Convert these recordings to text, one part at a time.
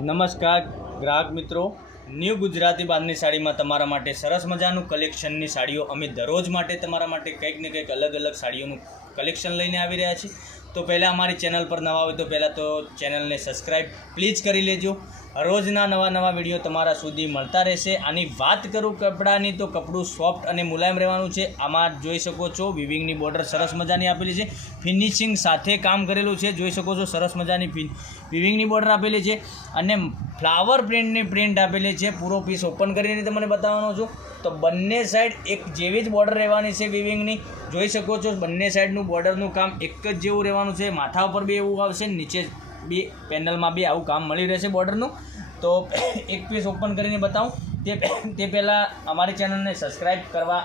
નમસ્કાર ગ્રાહક મિત્રો, ન્યૂ ગુજરાતી બાંધણી સાડીમાં તમારા માટે સરસ મજાનું કલેક્શનની સાડીઓ અમે દરરોજ માટે તમારા માટે કંઈક ને કંઈક અલગ અલગ સાડીઓનું કલેક્શન લઈને આવી રહ્યા છીએ। તો પહેલાં અમારી ચેનલ પર નવા હોય તો પહેલાં તો ચેનલને સબસ્ક્રાઈબ પ્લીઝ કરી લેજો। રોજના નવા વિડીયો તમારા સુધી મળતા રહેશે। આની વાત કરું કપડાની તો કપડું સોફ્ટ અને મુલાયમ રહેવાનું છે। આમાં જોઈ શકો છો વિવિંગની બોર્ડર સરસ મજાની આપેલી છે, ફિનિશિંગ સાથે કામ કરેલું છે। જોઈ શકો છો સરસ મજાની વિવિંગની બોર્ડર આપેલી છે અને ફ્લાવર પ્રિન્ટની પ્રિન્ટ આપેલી છે। પૂરો પીસ ઓપન કરીને તમને બતાવવાનો છું તો બંને સાઈડ એક જેવી જ બોર્ડર રહેવાની છે વિવિંગની। જોઈ શકો છો બંને સાઈડનું બોર્ડરનું કામ એક જ જેવું રહેવાનું છે। માથા ઉપર બી એવું આવશે, નીચે બી પેનલમાં બી આવું કામ મળી રહેશે બોર્ડરનું। તો એક પીસ ઓપન કરીને બતાવું તે પહેલાં અમારી ચેનલને સબસ્ક્રાઈબ કરવા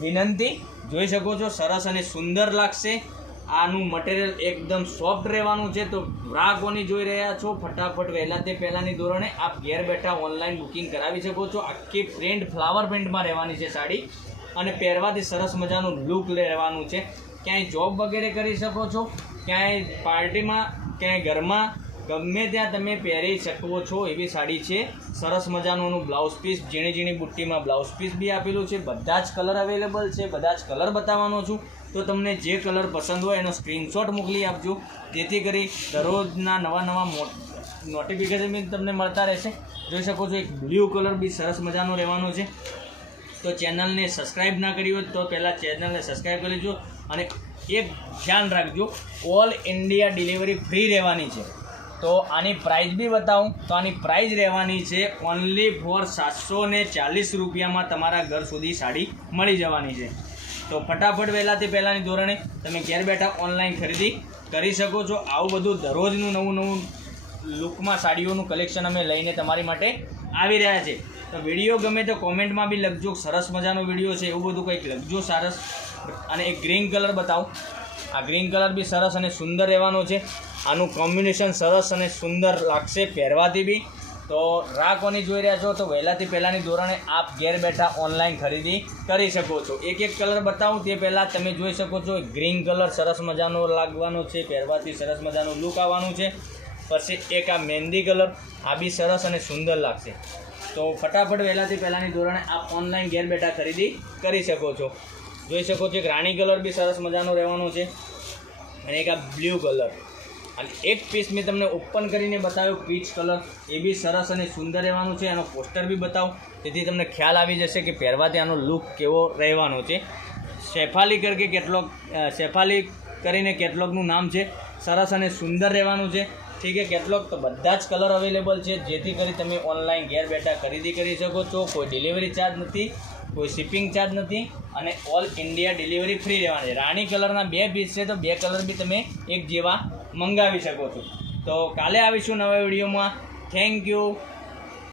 વિનંતી। જોઈ શકો છો સરસ અને સુંદર લાગશે। આનું મટીરિયલ એકદમ સોફ્ટ રહેવાનું છે। તો ગ્રાહકોની જોઈ રહ્યા છો, ફટાફટ વહેલા તે પહેલાંની ધોરણે આપ ઘેર બેઠા ઓનલાઈન બુકિંગ કરાવી શકો છો। આખી પ્રિન્ટ ફ્લાવર પ્રિન્ટમાં રહેવાની છે સાડી અને પહેરવાથી સરસ મજાનું લુક રહેવાનું છે। ક્યાંય જોબ વગેરે કરી શકો છો, ક્યાંય પાર્ટીમાં, ક્યાંય ઘરમાં, ગમે ત્યાં તમે પહેરી શકો છો એવી સાડી છે। સરસ મજાનું બ્લાઉઝ પીસ, ઝીણી બુટ્ટીમાં બ્લાઉઝ પીસ બી આપેલું છે। બધા જ કલર અવેલેબલ છે, બધા જ કલર બતાવવાનો છું। તો તમને જે કલર પસંદ હોય એનો સ્ક્રીનશોટ મોકલી આપજો, જેથી કરી દરરોજના નવા નોટિફિકેશન બી તમને મળતા રહેશે। જોઈ શકો છો એક બ્લુ કલર બી સરસ મજાનો રહેવાનો છે। તો ચેનલને સબસ્ક્રાઈબ ના કરી હોય તો પહેલાં ચેનલને સબસ્ક્રાઈબ કરી લેજો અને એક ધ્યાન રાખજો, ઓલ ઇન્ડિયા ડિલિવરી ફ્રી રહેવાની છે। તો આની પ્રાઇસ બી બતાવું તો આની પ્રાઇસ રહેવાની છે ઓનલી ફોર 740 રૂપિયામાં તમારા ઘર સુધી સાડી મળી જવાની છે। તો ફટાફટ વહેલાથી પહેલાંની ધોરણે તમે ઘેર બેઠા ઓનલાઈન ખરીદી કરી શકો છો। આવું બધું દરરોજનું નવું લુકમાં સાડીઓનું કલેક્શન અમે લઈને તમારી માટે આવી રહ્યા છે। તો વિડીયો ગમે તો કોમેન્ટમાં બી લખજો, સરસ મજાનો વિડીયો છે એવું બધું કંઈક લખજો સરસ। અને એક ગ્રીન કલર બતાવું, આ ગ્રીન કલર બી સરસ અને સુંદર રહેવાનો છે। આનું કોમ્બિનેશન સરસ અને સુંદર લાગશે પહેરવાથી બી। તો ગ્રાહકોની જોઈ રહ્યા છો તો વહેલાથી પહેલાંની ધોરણે આપ ઘેર બેઠા ઓનલાઈન ખરીદી કરી શકો છો। એક કલર બતાવું તે પહેલાં તમે જોઈ શકો છો ગ્રીન કલર સરસ મજાનો લાગવાનો છે, પહેરવાથી સરસ મજાનું લુક આવવાનું છે। પછી એક આ મહેંદી કલર, આ બી સરસ અને સુંદર લાગશે। તો ફટાફટ વહેલાથી પહેલાંની ધોરણે આપ ઓનલાઈન ઘેર બેઠા ખરીદી કરી શકો છો। જોઈ શકો છો એક રાણી કલર બી સરસ મજાનો રહેવાનો છે અને એક આ બ્લુ કલર, અને એક પીસ મેં તમને ઓપન કરીને બતાવ્યો પીચ કલર, એ બી સરસ અને સુંદર રહેવાનું છે। એનો પોસ્ટર બી બતાવું તેથી તમને ખ્યાલ આવી જશે કે પહેરવાથી આનો લુક કેવો રહેવાનો છે। શેફાલી કરીને કેટલોગનું નામ છે, સરસ અને સુંદર રહેવાનું છે। ઠીક છે, કેટલોગ તો બધા જ કલર અવેલેબલ છે, જેથી કરી તમે ઓનલાઈન ઘેર બેઠા ખરીદી કરી શકો છો। કોઈ ડિલિવરી ચાર્જ નથી, કોઈ શિપિંગ ચાર્જ નથી અને ઓલ ઇન્ડિયા ડિલિવરી ફ્રી રહેવાની છે। રાણી કલરના 2 પીસ છે તો 2 કલર બી તમે એક જેવા મંગાવી શકો છો। તો કાલે આવીશું નવા વિડીયોમાં। Thank you.